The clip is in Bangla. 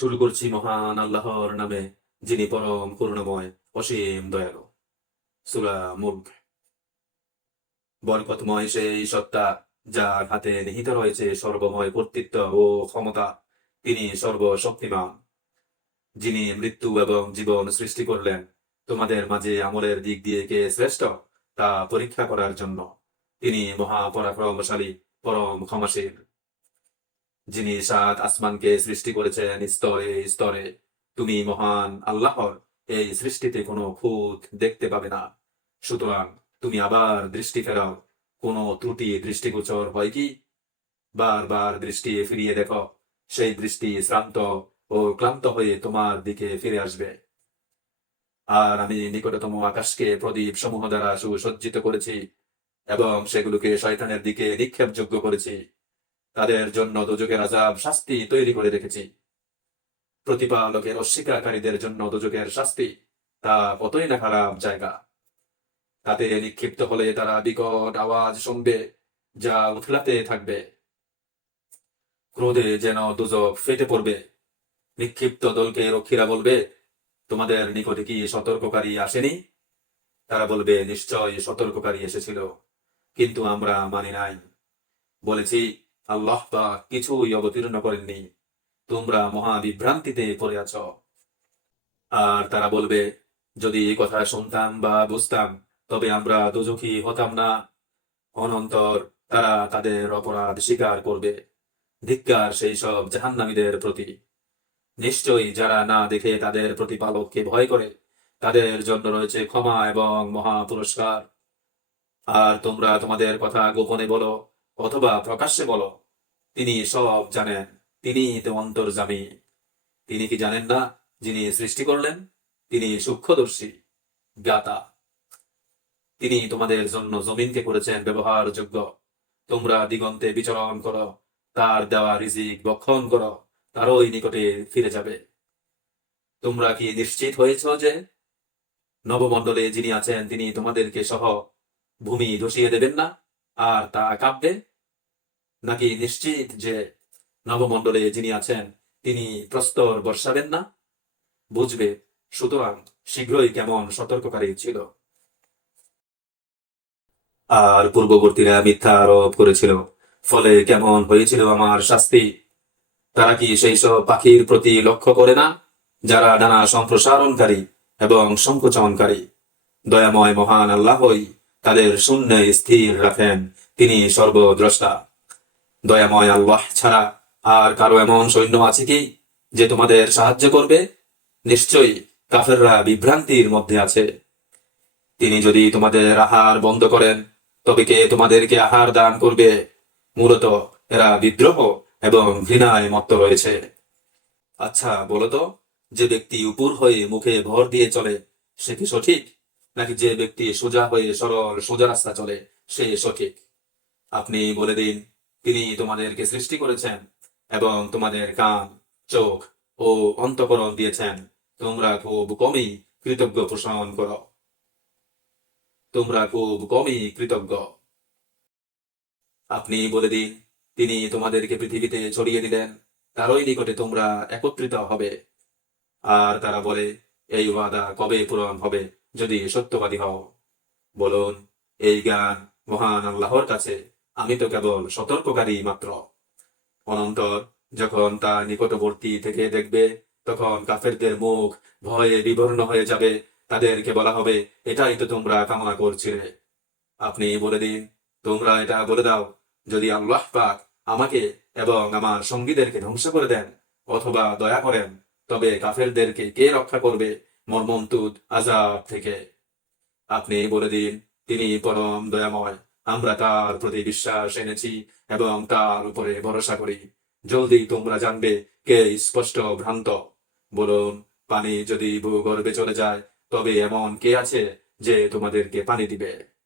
শুরু করছি মহান আল্লাহর নামে, যিনি পরম করুণাময়, অসীম দয়ালু। সুরা মুল্ক। বরকতময় সেই সত্তা, যার হাতে নিহিত রয়েছে সর্বময় কর্তৃত্ব ও ক্ষমতা। তিনি সর্বশক্তিমান। যিনি মৃত্যু এবং জীবন সৃষ্টি করলেন, তোমাদের মাঝে আমলের দিক দিয়ে কে শ্রেষ্ঠ, তা পরীক্ষা করার জন্য। তিনি মহাপরাক্রমশালী, পরম ক্ষমাশীল। যিনি সাত আসমানকে সৃষ্টি করেছেন স্তরে স্তরে, তুমি মহান আল্লাহর এই সৃষ্টিতে কোনো খুঁত দেখতে পাবে না। সুতরাং তুমি আবার দৃষ্টি ফেরাও। কোনো ত্রুটি দৃষ্টিগোচর হয় কি? বারবার দৃষ্টি ফিরিয়ে দেখো। সেই দৃষ্টি শ্রান্ত ও ক্লান্ত হয়ে তোমার দিকে ফিরে আসবে। আর আমি নিকটতম আকাশকে প্রদীপ সমূহ দ্বারা সুসজ্জিত করেছি এবং সেগুলোকে শয়তানের দিকে নিক্ষেপযোগ্য করেছি। তাদের জন্য দোজকের আজাব শাস্তি তৈরি করে রেখেছি। প্রতিপালকের অস্বীকারীদের জন্য দোজকের শাস্তি তা কতই না খারাপ জায়গা। তাতে নিক্ষিপ্ত হলে তারা বিকট আওয়াজ শুনবে, যা উথলাতে থাকবে। ক্রোধে যেন দুজক ফেটে পড়বে। নিক্ষিপ্ত দলকে রক্ষীরা বলবে, তোমাদের নিকটে কি সতর্ককারী আসেনি? তারা বলবে, নিশ্চয় সতর্ককারী এসেছিল, কিন্তু আমরা মানি নাই। বলেছি আল্লাহ তা কিছুই অবতীর্ণ করেননি। তোমরা মহা বিভ্রান্তিতে পড়ে আছ। আর তারা বলবে, যদি এই কথা শুনতাম বা বুঝতাম, তবে আমরা দুজখী হতাম না। অনন্তর তারা তাদের অপরাধ স্বীকার করবে। ধিক্কার সেই সব জাহান্নামীদের প্রতি। নিশ্চয়ই যারা না দেখে তাদের প্রতিপালককে ভয় করে, তাদের জন্য রয়েছে ক্ষমা এবং মহা পুরস্কার আর তোমরা তোমাদের কথা গোপনে বলো অথবা প্রকাশ্যে বলো, তিনি সব জানেন, তিনি তো অন্তর্জামী। তিনি কি জানেন না যিনি সৃষ্টি করলেন? তিনি সূক্ষ্মদর্শী, জ্ঞাতা। তিনি তোমাদের জন্য জমিনকে করেছেন ব্যবহারযোগ্য। তোমরা দিগন্তে বিচরণ করো, তার দেওয়া রিজিক বক্ষণ করো, তারই নিকটে ফিরে যাবে। তোমরা কি নিশ্চিত হয়েছ যে নবমণ্ডলে যিনি আছেন, তিনি তোমাদেরকে সহ ভূমি ধসিয়ে দেবেন না? আর তা কাঁপবে? নাকি নিশ্চিত যে নবমণ্ডলে যিনি আছেন, তিনি প্রস্তর বর্ষাবেন না? বুঝবে, সুতরাং শীঘ্রই কেমন সতর্ককারী ছিল। আর পূর্ববর্তীরা মিথ্যা আরোপ করেছিল, ফলে কেমন হয়েছিল আমার শাস্তি? তারা কি সেই সব পাখির প্রতি লক্ষ্য করে না, যারা ডানা সম্প্রসারণকারী এবং সংকোচনকারী দয়াময় মহান আল্লাহই তাদের শূন্য স্থির রাখেন, তিনি সর্বদ্রষ্টা। দয়াময় আল্লাহ ছাড়া আর কারও এমন সৈন্য আছে কি যে তোমাদের সাহায্য করবে? নিশ্চয়ই কাফেররা বিভ্রান্তির মধ্যে আছে। তিনি যদি তোমাদের আহার বন্ধ করেন, তবে কে তোমাদেরকে আহার দান করবে? মূলত এরা বিদ্রোহ এবং ঘৃণায় মত্ত রয়েছে আচ্ছা বলতো যে ব্যক্তি উপর হয়ে মুখে ভর দিয়ে চলে, সে কি সঠিক? নাকি যে ব্যক্তি সোজা হয়ে সরল সোজা রাস্তা চলে, সে সঠিক? আপনি বলে দিন। তিনি তোমাদেরকে সৃষ্টি করেছেন এবং তোমাদের কান, চোখ ও অন্তকরণ দিয়েছেন। তোমরা খুব কমই কৃতজ্ঞ পোষণ করো। তোমরা খুব কমই কৃতজ্ঞ। আপনি বলে দিন, তিনি তোমাদেরকে পৃথিবীতে ছড়িয়ে দিলেন, তারই নিকটে তোমরা একত্রিত হবে। আর তারা বলে, এই ওয়াদা কবে পূরণ হবে যদি সত্যবাদী হও? বলুন, এই গান মহান আল্লাহর কাছে। আমি তো কেবল সতর্ককারী মাত্র। অনন্তর যখন তার নিকটবর্তী থেকে দেখবে, তখন কাফেরদের মুখ ভয়ে বিবর্ণ হয়ে যাবে। তাদেরকে বলা হবে, এটাই তো তোমরা কামনা করছিলে। আপনি বলে দিন, তোমরা এটা বলে দাও। যদি আল্লাহ পাক আমাকে এবং আমার সঙ্গীদেরকে ধ্বংস করে দেন অথবা দয়া করেন, তবে কাফেরদেরকে কে রক্ষা করবে মর্মন্তুদ আজাব থেকে? আপনি বলে দিন, তিনি পরম দয়াময়। আমরা তার প্রতি বিশ্বাস এনেছি এবং তার উপরে ভরসা করি। জলদি তোমরা জানবে কে স্পষ্ট ভ্রান্ত। বলুন, পানি যদি ভূগর্ভে চলে যায়, তবে এমন কে আছে যে তোমাদেরকে পানি দিবে?